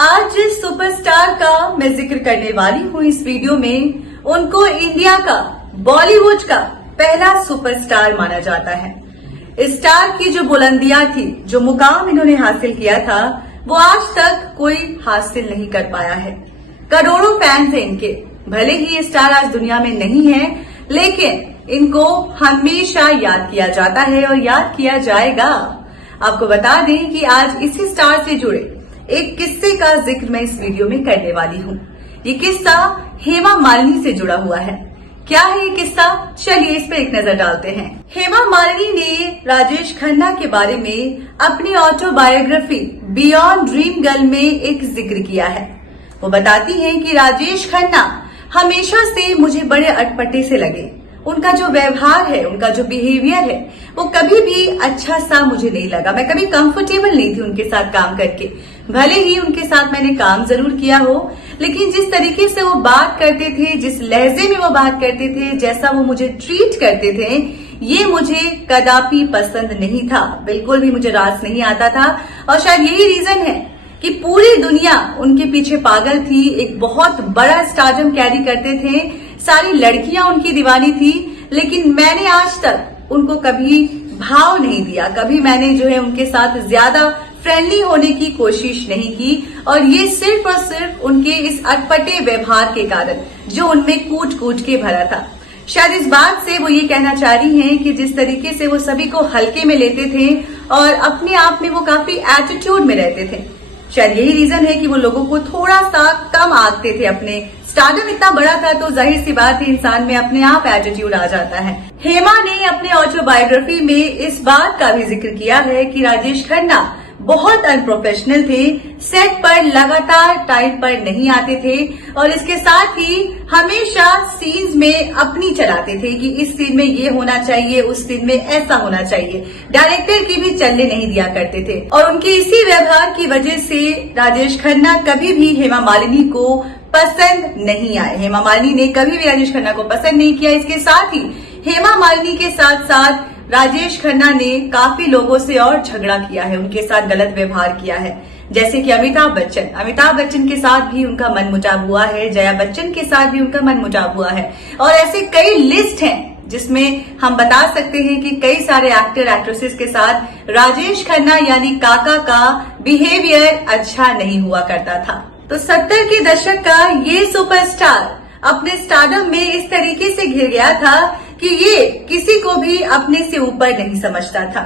आज जिस सुपरस्टार का मैं जिक्र करने वाली हूँ इस वीडियो में, उनको इंडिया का, बॉलीवुड का पहला सुपरस्टार माना जाता है। इस स्टार की जो बुलंदियां थी, जो मुकाम इन्होंने हासिल किया था, वो आज तक कोई हासिल नहीं कर पाया है। करोड़ों फैंस हैं इनके। भले ही ये स्टार आज दुनिया में नहीं है, लेकिन इनको हमेशा याद किया जाता है और याद किया जाएगा। आपको बता दें कि आज इसी स्टार से जुड़े एक किस्से का जिक्र मैं इस वीडियो में करने वाली हूँ। ये किस्सा हेमा मालिनी से जुड़ा हुआ है। क्या है ये किस्सा? चलिए इस पर एक नजर डालते हैं। हेमा मालिनी ने राजेश खन्ना के बारे में अपनी ऑटोबायोग्राफी बियॉन्ड ड्रीम गर्ल में एक जिक्र किया है। वो बताती हैं कि राजेश खन्ना हमेशा से मुझे बड़े अटपटे से लगे। उनका जो व्यवहार है, उनका जो बिहेवियर है, वो कभी भी अच्छा सा मुझे नहीं लगा। मैं कभी कंफर्टेबल नहीं थी उनके साथ काम करके। भले ही उनके साथ मैंने काम जरूर किया हो, लेकिन जिस तरीके से वो बात करते थे, जिस लहजे में वो बात करते थे, जैसा वो मुझे ट्रीट करते थे, ये मुझे कदापि पसंद नहीं था। बिल्कुल भी मुझे रास नहीं आता था। और शायद यही रीजन है कि पूरी दुनिया उनके पीछे पागल थी। एक बहुत बड़ा स्टारडम कैरी करते थे, सारी लड़कियां उनकी दीवानी थी। लेकिन मैंने आज तक उनको कभी भाव नहीं दिया। कभी मैंने जो है उनके साथ ज्यादा फ्रेंडली होने की कोशिश नहीं की। और ये सिर्फ और सिर्फ उनके इस अटपटे व्यवहार के कारण, जो उनमें कूट कूट के भरा था। शायद इस बात से वो ये कहना चाह रही हैं कि जिस तरीके से वो सभी को हल्के में लेते थे और अपने आप में वो काफी एटीट्यूड में रहते थे, शायद यही रीजन है कि वो लोगों को थोड़ा सा कम आंकते थे। अपने स्टारडम इतना बड़ा था तो जाहिर सी बात है इंसान में अपने आप एटीट्यूड आ जाता है। हेमा ने अपने ऑटोबायोग्राफी में इस बात का भी जिक्र किया है कि राजेश खन्ना बहुत अनप्रोफेशनल थे। सेट पर लगातार टाइम पर नहीं आते थे और इसके साथ ही हमेशा सीन्स में अपनी चलाते थे कि इस सीन में ये होना चाहिए, उस सीन में ऐसा होना चाहिए। डायरेक्टर की भी चलने नहीं दिया करते थे। और उनके इसी व्यवहार की वजह से राजेश खन्ना कभी भी हेमा मालिनी को पसंद नहीं आए। हेमा मालिनी ने कभी भी राजेश खन्ना को पसंद नहीं किया। इसके साथ ही हेमा मालिनी के साथ साथ राजेश खन्ना ने काफी लोगों से और झगड़ा किया है, उनके साथ गलत व्यवहार किया है। जैसे कि अमिताभ बच्चन के साथ भी उनका मनमुटाव हुआ है, जया बच्चन के साथ भी उनका मनमुटाव हुआ है। और ऐसे कई लिस्ट हैं जिसमें हम बता सकते हैं कि कई सारे एक्टर एक्ट्रेसेस के साथ राजेश खन्ना यानी काका का बिहेवियर अच्छा नहीं हुआ करता था। तो 70 के दशक का ये सुपरस्टार अपने स्टारडम में इस तरीके से घिर गया था कि ये किसी को भी अपने से ऊपर नहीं समझता था।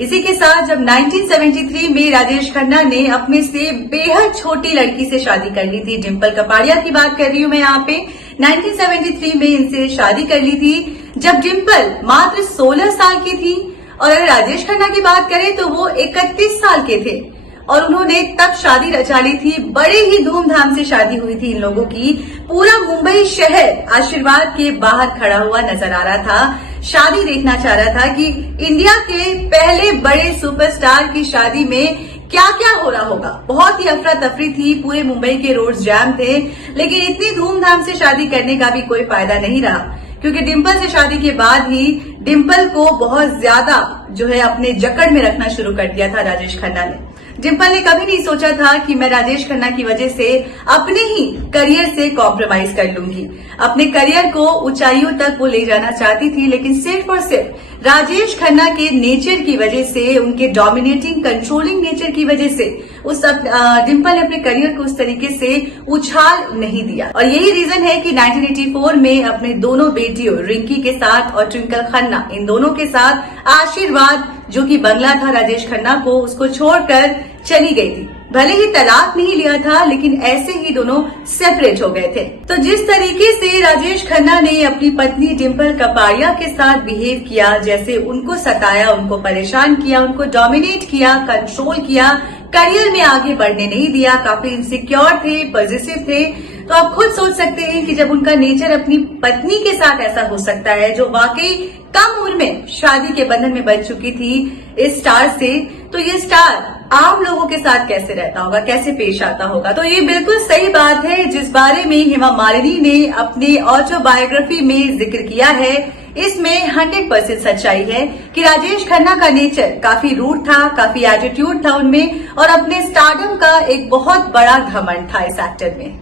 इसी के साथ जब 1973 में राजेश खन्ना ने अपने से बेहद छोटी लड़की से शादी कर ली थी, डिम्पल कपाड़िया की बात कर रही हूं मैं यहाँ पे, 1973 में इनसे शादी कर ली थी जब डिम्पल मात्र 16 साल की थी। और अगर राजेश खन्ना की बात करें तो वो 31 साल के थे और उन्होंने तब शादी रचा ली थी। बड़े ही धूमधाम से शादी हुई थी इन लोगों की। पूरा मुंबई शहर आशीर्वाद के बाहर खड़ा हुआ नजर आ रहा था, शादी देखना चाह रहा था कि इंडिया के पहले बड़े सुपरस्टार की शादी में क्या क्या हो रहा होगा। बहुत ही अफरा तफरी थी, पूरे मुंबई के रोड्स जाम थे। लेकिन इतनी धूमधाम से शादी करने का भी कोई फायदा नहीं रहा, क्योंकि डिम्पल से शादी के बाद ही डिम्पल को बहुत ज्यादा जो है अपने जकड़ में रखना शुरू कर दिया था राजेश खन्ना ने। डिम्पल ने कभी नहीं सोचा था कि मैं राजेश खन्ना की वजह से अपने ही करियर से कॉम्प्रोमाइज कर लूंगी। अपने करियर को ऊंचाइयों तक वो ले जाना चाहती थी, लेकिन सिर्फ और सिर्फ राजेश खन्ना के नेचर की वजह से, उनके डोमिनेटिंग कंट्रोलिंग नेचर की वजह से डिम्पल ने अपने करियर को उस तरीके से उछाल नहीं दिया। और यही रीजन है कि 1984 में अपने दोनों बेटियों रिंकी के साथ और ट्विंकल खन्ना, इन दोनों के साथ आशीर्वाद जो कि बंगला था राजेश खन्ना को, उसको छोड़कर चली गई थी। भले ही तलाक नहीं लिया था, लेकिन ऐसे ही दोनों सेपरेट हो गए थे। तो जिस तरीके से राजेश खन्ना ने अपनी पत्नी डिम्पल कपाड़िया के साथ बिहेव किया, जैसे उनको सताया, उनको परेशान किया, उनको डोमिनेट किया, कंट्रोल किया, करियर में आगे बढ़ने नहीं दिया, काफी इनसिक्योर थे, पॉजिटिव थे, तो आप खुद सोच सकते हैं कि जब उनका नेचर अपनी पत्नी के साथ ऐसा हो सकता है, जो वाकई कम उम्र में शादी के बंधन में बच चुकी थी इस स्टार से, तो ये स्टार आम लोगों के साथ कैसे रहता होगा, कैसे पेश आता होगा। तो ये बिल्कुल सही बात है जिस बारे में हेमा मालिनी ने अपनी ऑटोबायोग्राफी में जिक्र किया है इसमें 100% सच्चाई है कि राजेश खन्ना का नेचर काफी रूड था, काफी एटीट्यूड था उनमें और अपने स्टारडम का एक बहुत बड़ा घमंड था इस एक्टर में।